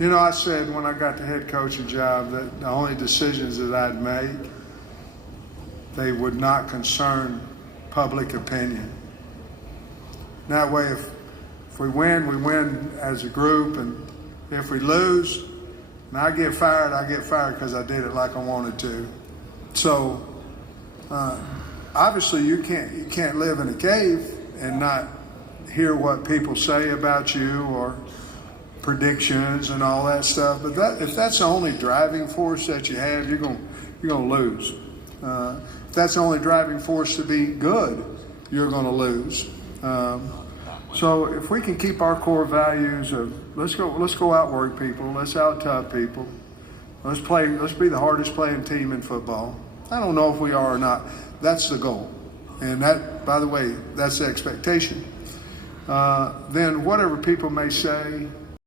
You know, I said when I got the head coaching job that the only decisions that I'd make, they would not concern public opinion. That way, if we win as a group, and if we lose, and I get fired because I did it like I wanted to. So, obviously, you can't live in a cave and not hear what people say about you or predictions and all that stuff. But if that's the only driving force that you have, you're gonna lose. If that's the only driving force to be good, you're gonna lose. So if we can keep our core values of let's go outwork people, let's out-tough people, let's be the hardest playing team in football. I don't know if we are or not. That's the goal, and that, by the way, that's the expectation. Then whatever people may say,